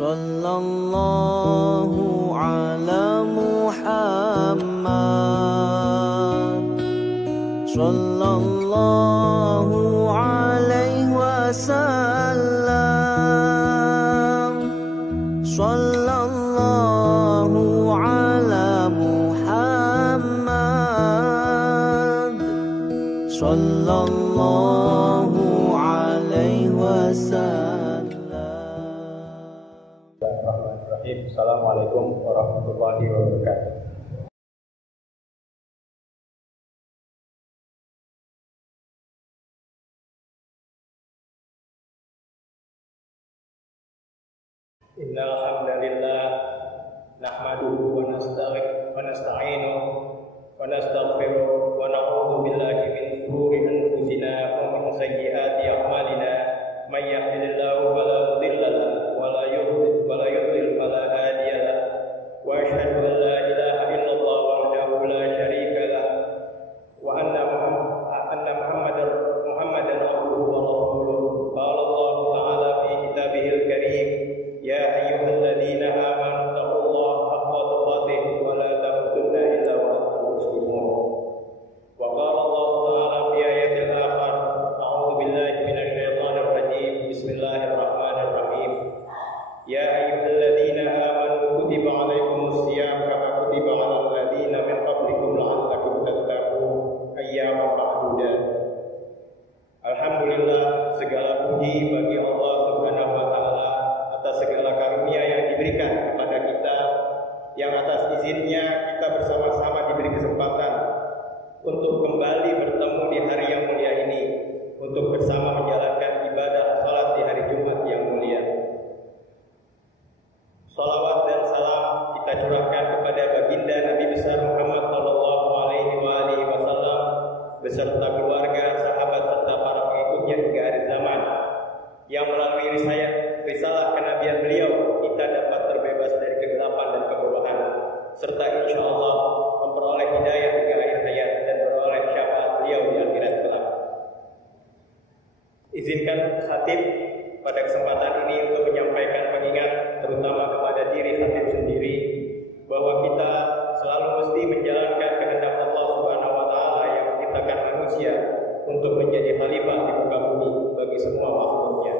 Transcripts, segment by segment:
Sallallahu ala Muhammad, sallallahu alaihi wasallam, sallallahu ala Muhammad, sallallahu alaihi wasallam. Assalamualaikum warahmatullahi wabarakatuh. Innal hamdalillah nahmaduhu wa nasta'inuhu wa nastaghfiruh wa na'udzu billahi min shururi anfusina wa min sayyiati a'malina. May yahdihillahu fala mudilla lahu wa la yudlil fala hadiya lahu. Wa asyhadu an la ilaha illallah wahdahu la syarika lahu wa anna Muhammadan abduhu wa rasuluh. Qala Allah ta'ala fi kitabihil karim, ya ayyuhalladzina amanu taqullaha haqqa tuqatih wa la tamutunna illa wa antum muslimun. Wa qala Allah ta'ala fi ayatil akhar, a'udzu billahi minasy syaithanir rajim. Bismillahirrahmanirrahim. Ya ayyuhalladzina amanu kutiba 'alaikumus shiyam kama kutiba 'alal ladzina min qablikum la'allakum tattaqun ayyaman ma'dudat. Alhamdulillah, segala puji bagi Allah Subhanahu wa taala atas segala karunia yang diberikan kepada kita, yang atas izinnya kita bersama-sama diberi kesempatan untuk kembali bertemu di hari yang mulia ini, untuk bersama menjalankan ibadah salat di hari Jumat yang mulia. Salawat dan salam kita curahkan kepada baginda Nabi besar Muhammad sallallahu alaihi wasallam beserta keluarga, sahabat serta para pengikutnya hingga akhir zaman, yang melalui risalah kenabian beliau kita dapat terbebas dari kegelapan dan kebodohan, serta insya Allah memperoleh hidayah hingga akhir hayat dan beroleh syafaat beliau di akhirat kelak. Izinkan khatib pada kesempatan ini untuk menyampaikan pengingat terutama kepada diri khatib sendiri, bahwa kita selalu mesti menjalankan kehendak Allah Subhanahu wa taala yang menciptakan manusia untuk menjadi khalifah di muka bumi bagi semua makhluknya.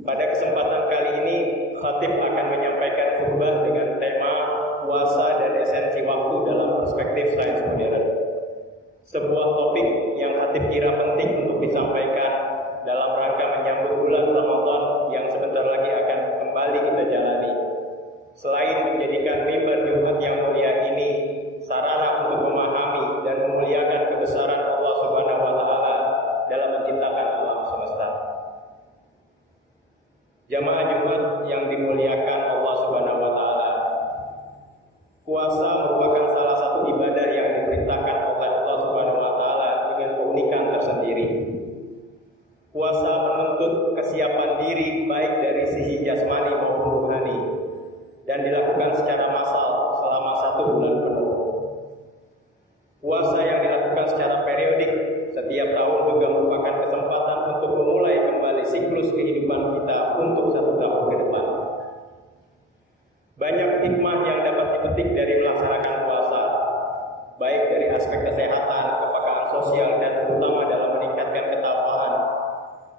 Pada kesempatan kali ini, khatib akan menyampaikan khutbah dengan tema puasa dan esensi waktu dalam perspektif sains modern. Sebuah topik yang khatib kira penting untuk disampaikan dalam rangka menyambut bulan Ramadan yang sebentar lagi akan kembali kita jalani. Selain menjadikan mimbar Jumat yang mulia ini sarana untuk memahami dan memuliakan kebesaran Allah Subhanahu wa taala dalam menciptakan alam semesta. Jamaah Jumat yang dimuliakan Allah Subhanahu wa taala, puasa merupakan salah satu ibadah yang diperintahkan oleh Allah Subhanahu wa taala dengan keunikan tersendiri. Puasa menuntut kesiapan diri baik dari sisi jasmani maupun rohani dan dilakukan secara massal selama 1 bulan penuh. Puasa yang dilakukan secara periodik setiap tahun juga merupakan kesempatan untuk memulai kembali siklus kehidupan kita untuk 1 tahun ke depan. Banyak hikmah yang dapat dipetik dari melaksanakan puasa, baik dari aspek kesehatan, kepekaan sosial, dan terutama dalam meningkatkan ketakwaan,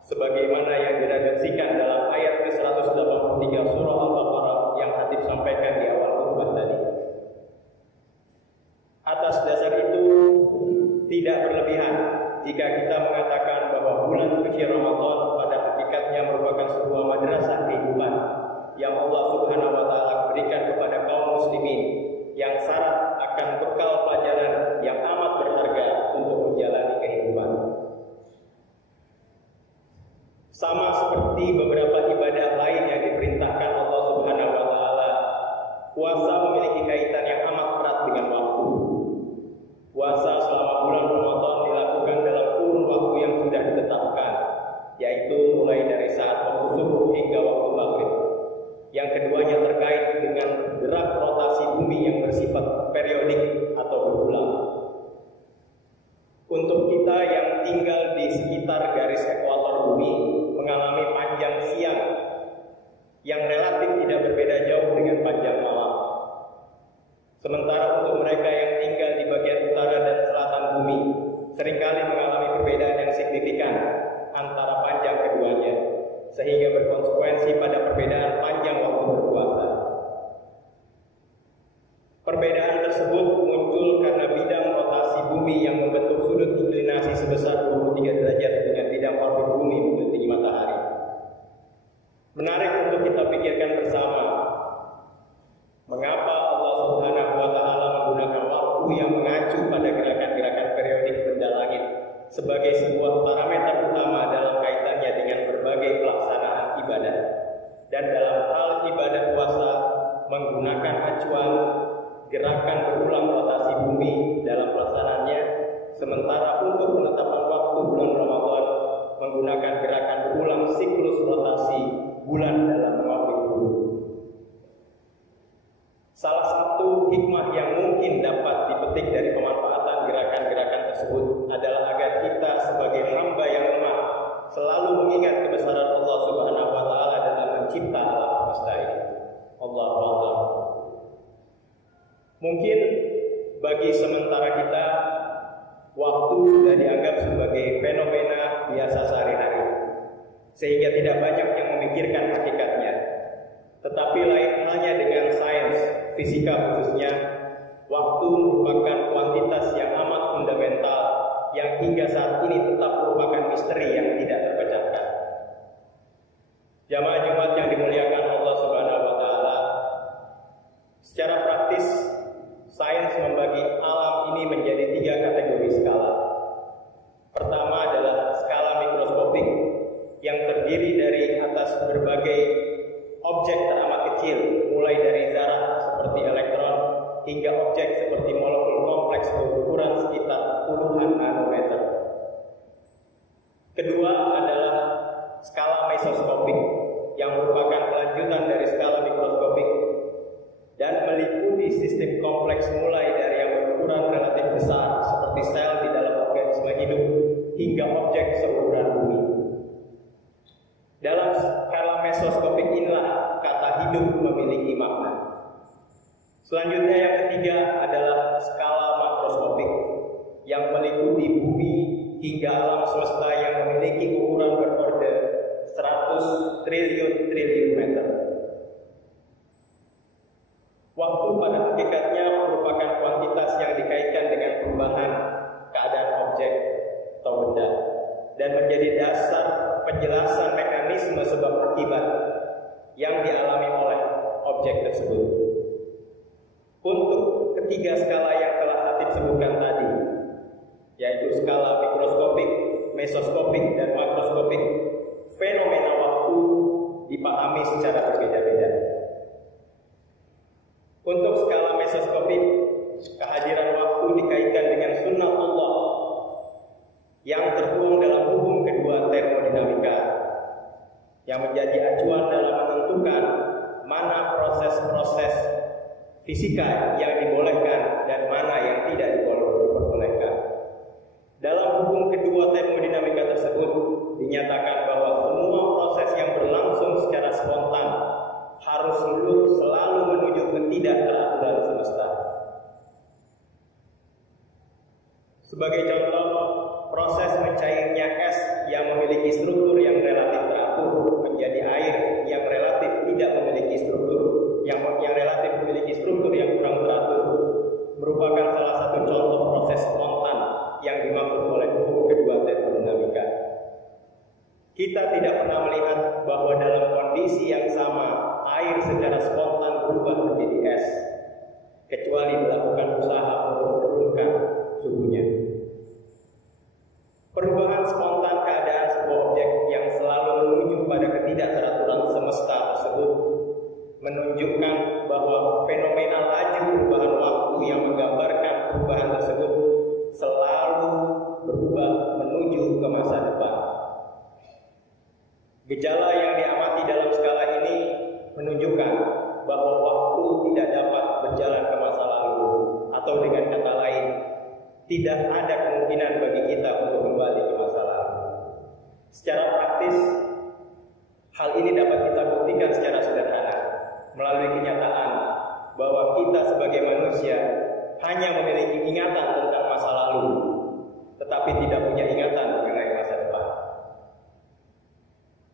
sebagaimana yang diredaksikan dalam ayat ke-183 surah Al-Baqarah yang khatib sampaikan di awal khutbah tadi. Atas dasar itu, tidak berlebihan jika kita mengatakan bahwa bulan suci Ramadan pada hakikatnya merupakan sebuah madrasah kehidupan yang Allah Subhanahu wa taala berikan kepada kaum muslimin, yang syarat akan bekal pelajaran yang amat berharga untuk menjalani kehidupan. Sama seperti beberapa ibadah lain yang diperintahkan Allah Subhanahu wa taala, puasa memiliki kaitan yang amat erat dengan waktu. Puasa selama bulan Ramadan dilakukan dalam kurun waktu yang sudah ditetapkan, yaitu mulai dari saat waktu subuh hingga waktu maghrib. Yang keduanya terkait dengan gerak rotasi bumi yang bersifat periodik atau berulang. Untuk kita yang tinggal di sekitar garis ekuator bumi, mengalami Sementara untuk mereka yang tinggal di bagian utara dan selatan bumi, seringkali mengalami perbedaan yang signifikan antara panjang keduanya, sehingga berkonsekuensi pada perbedaan panjang waktu berpuasa. Perbedaan tersebut muncul karena bidang rotasi bumi yang membentuk sudut inklinasi sebesar 23 derajat dengan bidang orbit bumi mengelilingi matahari. Menarik untuk kita pikirkan bersama, mengapa Allah Subhanahu wa Ta'ala menggunakan waktu yang mengacu pada gerakan-gerakan periodik benda langit sebagai sebuah parameter utama dalam kaitannya dengan berbagai pelaksanaan ibadah, dan dalam hal ibadah puasa menggunakan acuan gerakan berulang rotasi bumi dalam pelaksanaannya, sementara untuk penetapan waktu bulan Ramadan menggunakan gerakan berulang siklus rotasi bulan dalam orbit bumi. Salah satu hikmah yang mungkin dapat dipetik dari pemanfaatan gerakan-gerakan tersebut adalah agar kita sebagai hamba yang lemah selalu mengingat kebesaran Allah Subhanahu wa Ta'ala dalam mencipta alam semesta ini. Allahu Akbar. Mungkin bagi sementara kita, waktu sudah dianggap sebagai fenomena biasa sehari-hari, sehingga tidak banyak yang memikirkan hakikatnya. Tetapi lain halnya dengan sains, fisika khususnya, waktu merupakan kuantitas yang amat fundamental yang hingga saat ini tetap merupakan misteri yang tidak terpecahkan. Jamaah Jumat yang dimuliakan Allah Subhanahu wa Ta'ala, secara praktis sains membagi alam ini menjadi 3 kategori skala. Pertama adalah skala mikroskopik yang terdiri dari atas berbagai objek teramat kecil, mulai dari zarah seperti elektron hingga objek seperti molekul kompleks berukuran sekitar puluhan nanometer. Kedua adalah skala mesoskopik yang merupakan kelanjutan dari skala mikroskopik dan meliputi sistem kompleks mulai dari yang berukuran relatif besar seperti sel di dalam organisme hidup hingga objek seukuran bumi. Dalam skala mesoskopik inilah kata hidup memiliki makna. Selanjutnya yang ketiga adalah skala makroskopik yang meliputi bumi hingga alam semesta yang memiliki ukuran berorder 100 triliun meter. Waktu pada hakikatnya merupakan kuantitas yang dikaitkan dengan perubahan keadaan objek atau benda dan menjadi dasar penjelasan mekanisme sebab akibat yang dialami oleh objek tersebut. Untuk ketiga skala yang telah Khatib sebutkan tadi, yaitu skala mikroskopik, mesoskopik, dan makroskopik, fenomena waktu dipahami secara berbeda-beda. Untuk skala mesoskopik, kehadiran waktu dikaitkan dengan sunnah Allah yang tertuang dalam hukum kedua termodinamika yang menjadi acuan dalam menentukan mana proses-proses fisika yang dibolehkan dan mana yang tidak diperbolehkan. Dalam hukum kedua termodinamika tersebut dinyatakan bahwa semua proses yang berlangsung secara spontan harus selalu menuju ke tidak teraturan semesta. Sebagai contoh, proses mencairnya es yang memiliki struktur yang relatif teratur menjadi air yang relatif tidak memiliki struktur, yang relatif memiliki struktur yang kurang teratur, merupakan salah satu contoh proses spontan yang dimaksud oleh hukum kedua termodinamika. Kita tidak pernah melihat bahwa dalam kondisi yang sama air secara spontan berubah menjadi es, kecuali melakukan usaha untuk menurunkan suhunya. Perubahan spontan keadaan sebuah objek yang selalu menuju pada ketidakteraturan semesta tersebut menunjukkan bahwa fenomena laju perubahan waktu yang menggambarkan perubahan tersebut selalu berubah menuju ke masa depan. Gejala yang diamati dalam skala ini menunjukkan bahwa waktu tidak dapat berjalan ke masa lalu, atau dengan kata lain, tidak ada kemungkinan bagi kita untuk kembali ke masa lalu. Secara praktis, hal ini dapat kita buktikan secara sederhana melalui kenyataan bahwa kita sebagai manusia hanya memiliki ingatan tentang masa lalu, tetapi tidak punya ingatan mengenai masa depan.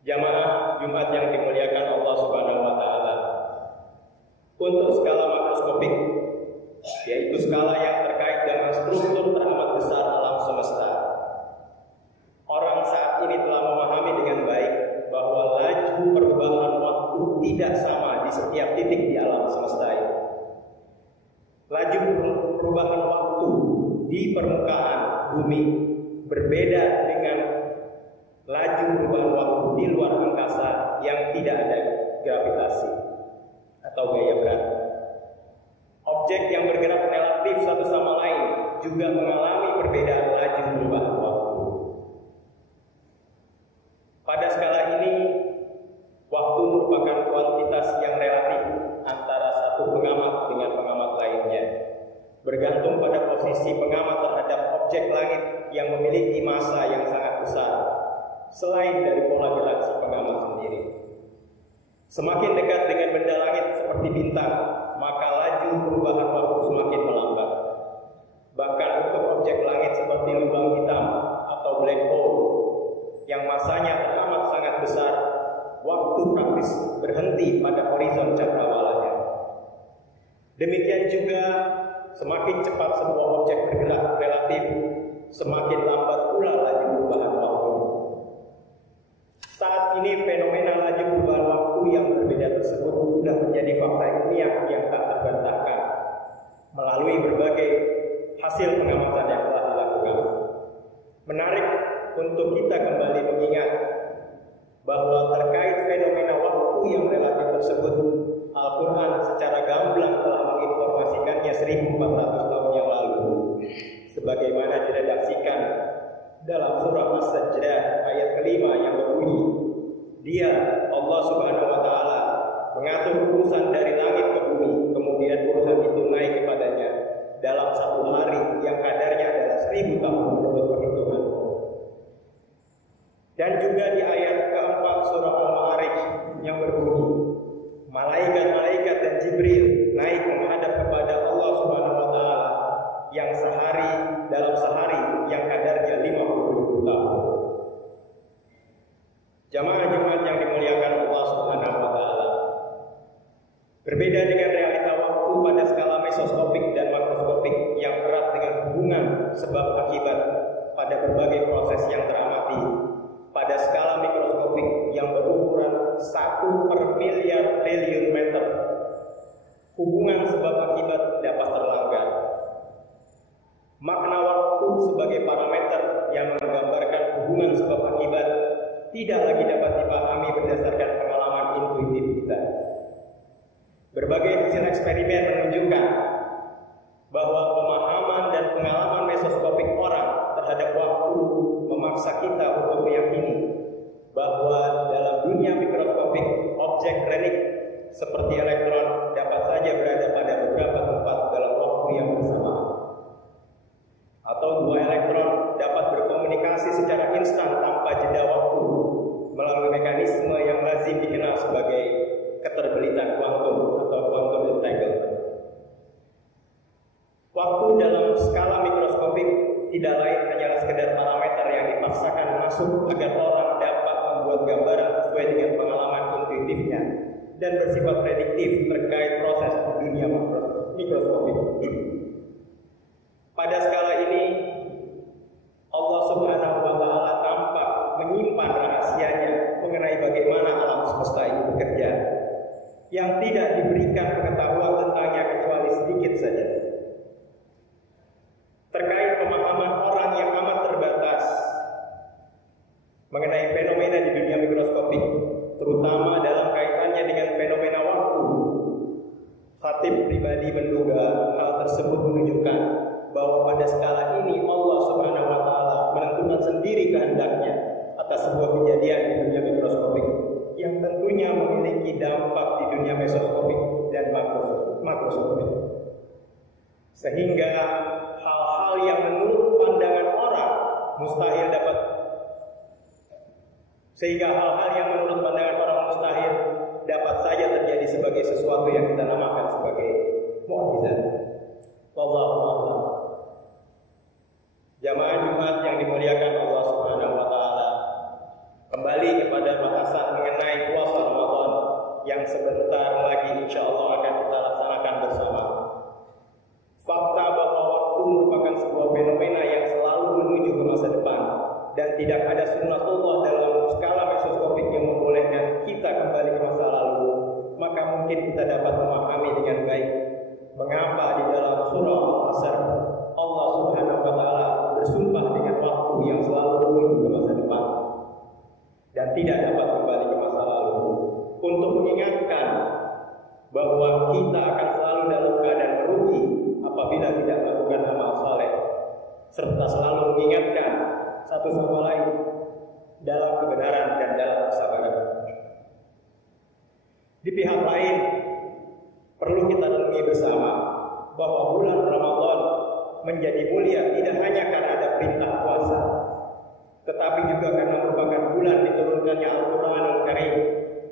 Jamaah Jumat yang dimuliakan Allah Subhanahu wa taala, untuk skala makroskopik, yaitu skala yang terkait dengan struktur teramat besar alam semesta, orang saat ini telah memahami dengan baik bahwa laju perubahan waktu tidak sama di setiap titik di alam semesta ini. Laju perubahan waktu di permukaan bumi berbeda dengan laju perubahan waktu di luar angkasa yang tidak ada gravitasi atau gaya berat. Objek yang bergerak relatif satu sama lain juga mengalami perbedaan laju perubahan waktu. Pada skala ini, waktu merupakan kuantitas yang relatif antara satu pengamat dengan pengamat lainnya, bergantung pada posisi pengamat terhadap objek langit yang memiliki massa yang sangat besar, selain dari pola gerak si pengamat sendiri. Semakin dekat dengan benda langit seperti bintang, maka laju perubahan waktu semakin melambat. Bahkan untuk objek langit seperti lubang hitam atau black hole yang massanya teramat sangat besar, waktu praktis berhenti pada horizon cakrabalanya. Demikian juga semakin cepat sebuah objek bergerak relatif, semakin lambat pula laju perubahan waktu. Saat ini fenomena laju perubahan waktu yang berbeda tersebut sudah menjadi fakta ilmiah yang tak terbantahkan melalui berbagai hasil pengamatan yang telah dilakukan. Menarik untuk kita kembali mengingat bahwa terkait fenomena waktu yang relatif tersebut, Al-Quran secara gamblang telah menginformasikannya 1400 tahun yang lalu, sebagaimana diredaksikan dalam surah As-Sajdah ayat kelima yang berbunyi, Dia, Allah Subhanahu wa taala, mengatur urusan dari langit ke bumi, kemudian urusan itu naik kepadanya dalam satu hari yang kadarnya adalah 1000 tahun menurut perhitungan. Dan juga di ayat keempat surah Al-Ma'arij yang berbunyi, malaikat-malaikat dan Jibril naik menghadap kepada Allah Subhanahu wa taala yang dalam sehari yang kadarnya 50.000 tahun. Jamaah Jumat yang dimuliakan Allah Subhanahu wa taala, berbeda dengan realita waktu pada skala mesoskopik dan makroskopik yang erat dengan hubungan sebab akibat pada berbagai proses yang teramati, pada skala mikroskopik yang berukuran 1/miliar triliun meter, hubungan sebab akibat dapat terlanggar. Makna waktu sebagai parameter yang menggambarkan hubungan sebab akibat tidak lagi dapat dipahami berdasarkan pengalaman intuitif kita. Berbagai hasil eksperimen menunjukkan bahwa pemahaman dan pengalaman mesoskopik orang terhadap waktu memaksa kita untuk meyakini bahwa dalam dunia mikroskopik, objek relik seperti elektron dapat saja berada pada beberapa tempat dalam waktu yang bersamaan. Atau dua elektron dapat berkomunikasi secara instan tanpa jeda waktu melalui mekanisme yang lazim dikenal sebagai keterbelitan kuantum atau quantum entanglement. Waktu dalam skala mikroskopik tidak lain hanyalah sekedar parameter yang dipaksakan masuk agar orang dapat membuat gambaran sesuai dengan pengalaman intuitifnya dan bersifat prediktif terkait proses di dunia mikroskopik. Pada skala ini, Allah Subhanahu wa taala tampak menyimpan rahasianya mengenai bagaimana alam semesta ini bekerja, yang tidak diberikan pengetahuan tentangnya kecuali sedikit saja. Terkait pemahaman orang yang amat terbatas mengenai fenomena di dunia mikroskopik, terutama dalam kaitannya dengan fenomena waktu, Khatib pribadi menduga hal tersebut menunjukkan bahwa pada skala ini Allah Subhanahu wa taala menentukan sendiri kehendaknya atas sebuah kejadian di dunia mikroskopik yang tentunya memiliki dampak di dunia mesoskopik dan makroskopik. Sehingga hal-hal yang menurut pandangan orang mustahil dapat saja terjadi sebagai sesuatu yang kita namakan sebagai bidzalik. Wallahu a'lam. Jamaah Jumat yang dimuliakan Allah Subhanahu wa taala. Kembali kepada bahasan mengenai puasa Ramadan yang sebentar lagi insyaallah akan kita laksanakan bersama. Fakta bahwa waktu merupakan sebuah fenomena yang selalu menuju ke masa depan dan tidak ada sunnatullah dalam skala mesoskopik yang membolehkan kita kembali ke masa lalu, maka mungkin kita dapat memahami dengan baik mengapa di dalam surah Al-Asr Allah Subhanahu wa taala bersumpah dengan waktu yang selalu menuju ke masa depan dan tidak dapat kembali ke masa lalu untuk mengingatkan bahwa kita akan selalu dalam keadaan merugi apabila tidak melakukan amal saleh, serta selalu mengingatkan satu sama lain dalam kebenaran dan dalam kesabaran. Di pihak lain, perlu kita renungi bersama bahwa bulan Ramadan menjadi mulia tidak hanya karena ada perintah puasa, tetapi juga karena merupakan bulan diturunkannya Al-Quranul Karim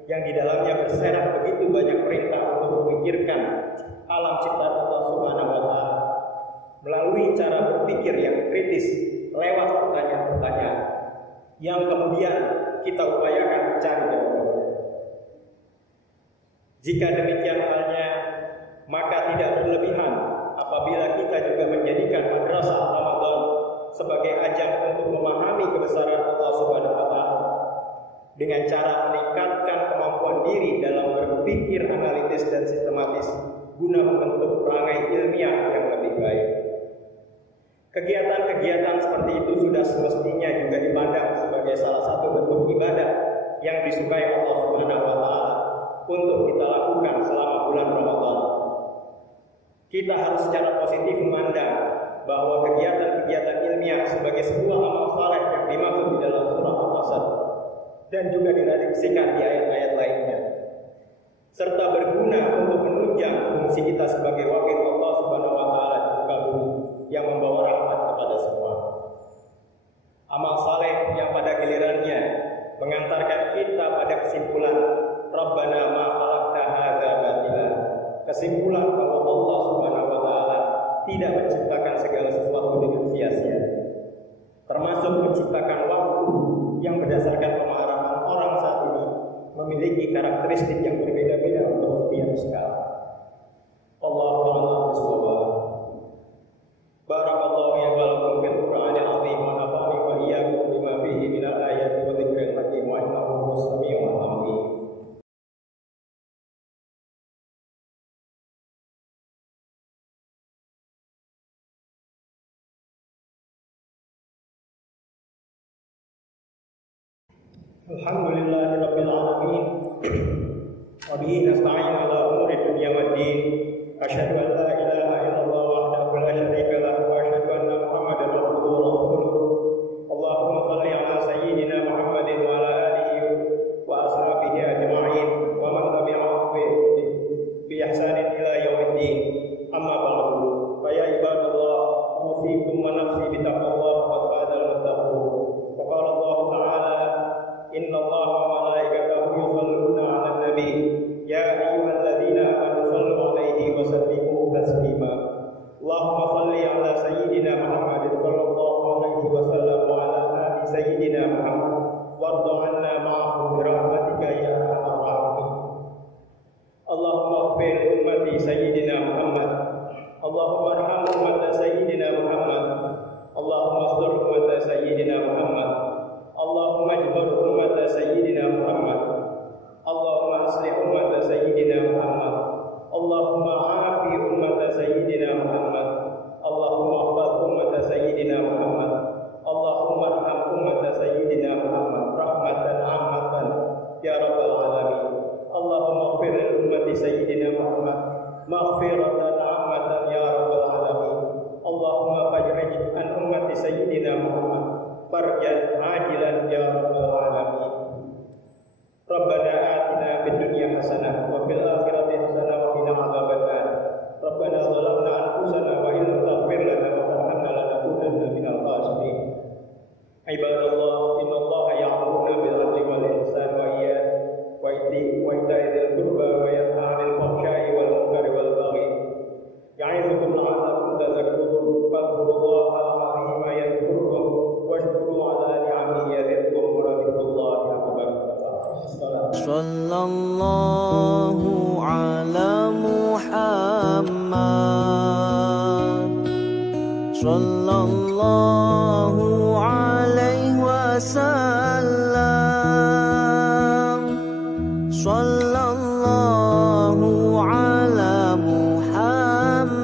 yang di dalamnya berserak begitu banyak perintah untuk memikirkan alam ciptaan Allah Subhanahu wa taala melalui cara berpikir yang kritis lewat pertanyaan-pertanyaan yang kemudian kita upayakan mencari jawabannya. Jika demikian halnya, maka tidak berlebihan apabila kita juga menjadikan madrasah Ramadan sebagai ajang untuk memahami kebesaran Allah Subhanahu wa taala dengan cara meningkatkan kemampuan diri dalam berpikir analitis dan sistematis guna membentuk perangai ilmiah yang lebih baik. Kegiatan-kegiatan seperti itu sudah semestinya juga dipandang sebagai salah satu bentuk ibadah yang disukai Allah Subhanahu wa taala untuk kita lakukan selama bulan Ramadan. Kita harus secara positif memandang bahwa kegiatan-kegiatan ilmiah sebagai sebuah amal saleh yang dimaksud di dalam surah Al-Asr dan juga diredaksikan di ayat-ayat lainnya, serta berguna untuk menunjang fungsi kita sebagai wakil Allah Subhanahu wa taala di muka bumi yang membawa rahmat kepada semua. Amal saleh yang pada gilirannya mengantarkan kita pada kesimpulan Rabbana ma khalaqta hadza batila. Kesimpulan bahwa Allah Subhanahu wa taala tidak menciptakan segala sesuatu dengan sia-sia. Termasuk menciptakan waktu yang berdasarkan pemahaman orang saat ini memiliki karakteristik yang berbeda-beda untuk setiap skala. Allahu a'lam bishawab. Barakallahu ya wa lakum fil Qur'anil 'azim wa nafa'ani wa iyyakum bima fihi minal ayati wa dzikril hakim wa innahu was-sami'ul 'alim. Alhamdulillahirabbil alamin. Wa bihi nasta'in 'ala umuri dunya waddin. Asyhadu an la ilaha illallah wahdahu la syarika lahu wa asyhadu anna Muhammadan abduhu wa rasuluh. Allahumma shalli 'ala sayyidina Muhammadin wa 'ala alihi wa ashabihi ajma'in wa man tabi'ahum bi ihsanin ila yaumiddin. Amma ba'du. Fa ya ibadallah, usikum wa nafsi bi taqwallah faqad fazal muttaqun. Wa qala Allah ta'ala inna Allah wa malaikatahu yusholluna 'alan nabi ya ayyuhalladzina amanu shallu 'alaihi wa sallimu taslima. Allahumma shalli 'ala sayyidina Muhammadin sallallahu alaihi wasallam wa 'ala ali sayyidina Muhammad warḍa 'anna ma'ahum bi rahmatika ya arhamar rahimin. Allahumma ighfir ummati sayyidina Muhammad. Allahumma arham ummata sayyidina Muhammad. Allahumma astur ummata sayyidina Muhammad. Allahumma jbur ummata sayyidina Muhammad. Allahumma aslih ummata sayyidina Muhammad. Allahumma afi ummata sayyidina Muhammad. Allahumma ighfir ummata sayyidina Muhammad. Allahumma arham ummata sayyidina Muhammad rahmatan 'ammatan ya rabbal alamin. Allahumma ighfir li ummati sayyidina Muhammad maghfiratan 'ammatan ya rabbal alamin. Allahumma fajrij an ummati sayyidina Muhammad farjan ajilan ya rabbal alamin. Rabbana atina fid dunya hasanah wa fil akhirati hasanah wa qina adzabannar. Rabbana zalamna anfusana wa in lam taghfir lana wa tarhamna lanakunanna minal khasirin. Ibadallah, innallaha ya'muruna bil 'adli wal ihsani wa ita'i dzil qurba wa yanha 'anil fahsya'i wal munkari wal baghi Sallallahu ala Muhammad. Sallallahu alaihi wasallam. Sallallahu ala Muhammad.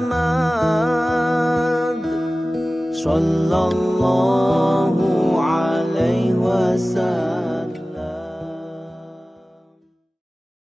Sallallahu alaihi wasallam.